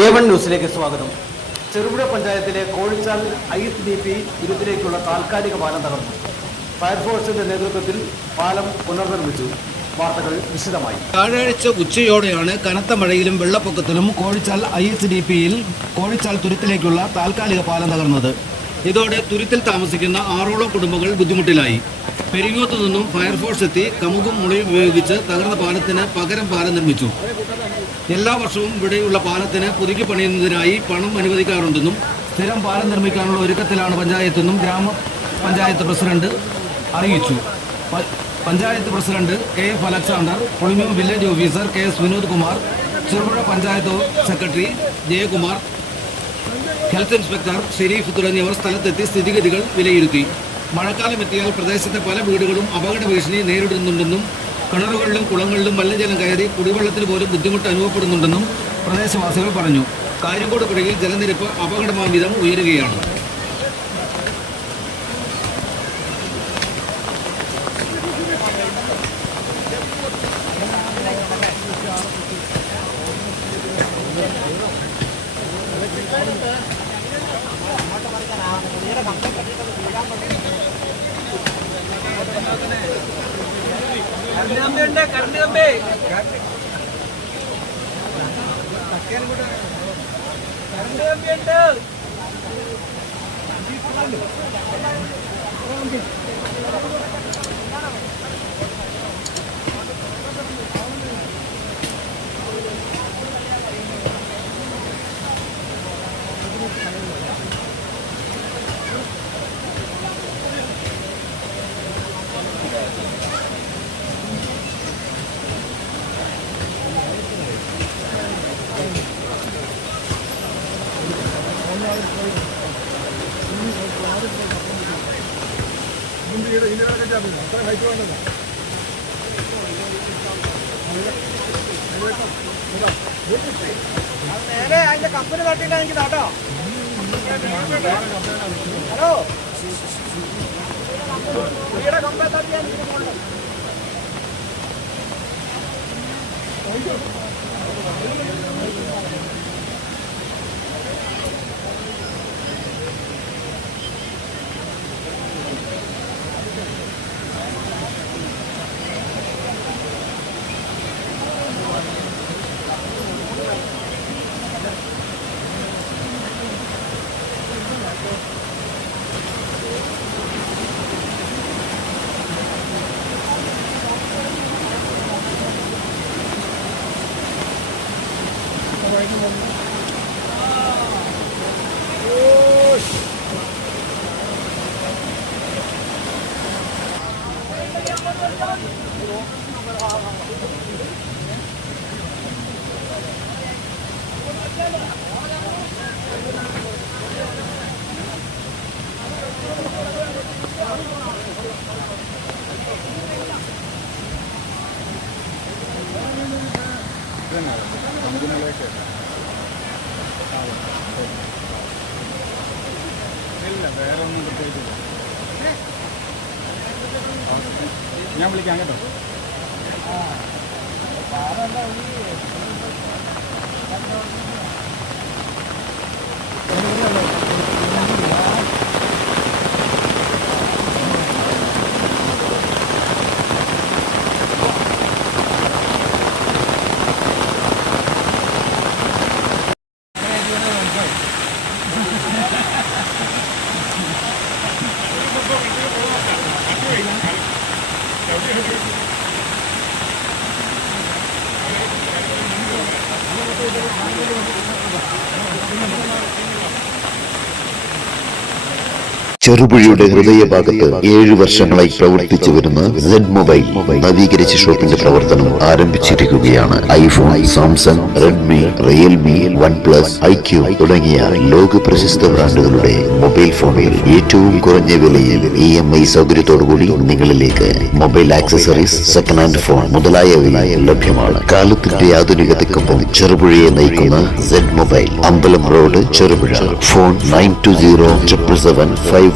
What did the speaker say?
A1 ന്യൂസിലേക്ക് സ്വാഗതം. ചെറുപുഴ പഞ്ചായത്തിലെ കോഴിച്ചാൽ ISDP തുരുത്തിലേക്കുള്ള താൽക്കാലിക പാലം തകർന്നു. ഫയർഫോഴ്സിന്റെ നേതൃത്വത്തിൽ പാലം പുനർനിർമ്മിച്ചു. വാർത്തകൾ വിശദമായി. വ്യാഴാഴ്ച ഉച്ചയോടെയാണ് കനത്ത മഴയിലും വെള്ളപ്പൊക്കത്തിലും കോഴിച്ചാൽ ISDPയിൽ കോഴിച്ചാൽ തുരുത്തിലേക്കുള്ള താൽക്കാലിക പാലം തകർന്നത്. ഇതോടെ തുരുത്തിൽ താമസിക്കുന്ന 6ഓളം കുടുംബങ്ങൾ ബുദ്ധിമുട്ടിലായി. പെരിങ്ങോത്തു നിന്നും ഫയർഫോഴ്സ് എത്തി കമുകും മുളയും ഉപയോഗിച്ച് തകർന്ന പാലത്തിന് പകരം പാലം നിർമ്മിച്ചു. എല്ലാ വർഷവും ഇവിടെയുള്ള പാലത്തിന് പുതുക്കി പണിയുന്നതിനായി പണം അനുവദിക്കാറുണ്ടെന്നും സ്ഥിരം പാലം നിർമ്മിക്കാനുള്ള ഒരുക്കത്തിലാണ് പഞ്ചായത്തെന്നും ഗ്രാമപഞ്ചായത്ത് പ്രസിഡന്റ് അറിയിച്ചു. Panchayat president AF Alexander, Pulimoor village officer KS Vinod Kumar, Cherupuzha panchayat secretary Jayakumar, health inspector Sharif തുടങ്ങിയവർ സ്ഥലത്തെത്തി സ്ഥിതിഗതികൾ വിലയിരുത്തി. മഴക്കാലം എത്തിയാൽ പ്രദേശത്തെ പല വീടുകളും അപകട ഭീഷണി നേരിടുന്നുണ്ടെന്നും കിണറുകളിലും കുളങ്ങളിലും മലിനജലം കയറി കുടിവെള്ളത്തിന് പോലും ബുദ്ധിമുട്ട് അനുഭവപ്പെടുന്നുണ്ടെന്നും പ്രദേശവാസികൾ പറഞ്ഞു. കാര്യങ്കോട് പുഴയിൽ ജലനിരപ്പ് അപകടമാംവിധം ഉയരുകയാണ്. നേരെ അതിന്റെ കമ്പനി തട്ടിയിട്ടാണെങ്കിൽ കേട്ടോ. ഹലോ, പുള്ളിയുടെ കമ്പനി തട്ടിയാൽ ഇല്ല, വേറെ ഒന്നും പ്രത്യേകിച്ചില്ല. ഞാൻ വിളിക്കാം കേട്ടോ. ചെറുപുഴയുടെ ഹൃദയഭാഗത്ത് 7 വർഷങ്ങളായി പ്രവർത്തിച്ചു വരുന്ന സെഡ് മൊബൈൽ നവീകരിച്ച ഷോപ്പിന്റെ പ്രവർത്തനം ആരംഭിച്ചിരിക്കുകയാണ്. IPhone, Samsung, Redmi, Realme, OnePlus, IQ തുടങ്ങിയ ലോക പ്രശസ്ത ബ്രാൻഡുകളുടെ മൊബൈൽ ഫോണുകൾ ഏറ്റവും കുറഞ്ഞ വിലയിൽ EMI സൗകര്യത്തോടുകൂടി നിങ്ങളിലേക്ക്. Mobile accessories, second hand phone മുതലായവ ലഭ്യമാണ്. കാലത്തിന്റെ ആധുനികതയ്ക്കൊപ്പം ചെറുപുഴയെ നയിക്കുന്ന സെഡ് മൊബൈൽ, അമ്പലം റോഡ്, ചെറുപുഴ. ഫോൺ 9207775577.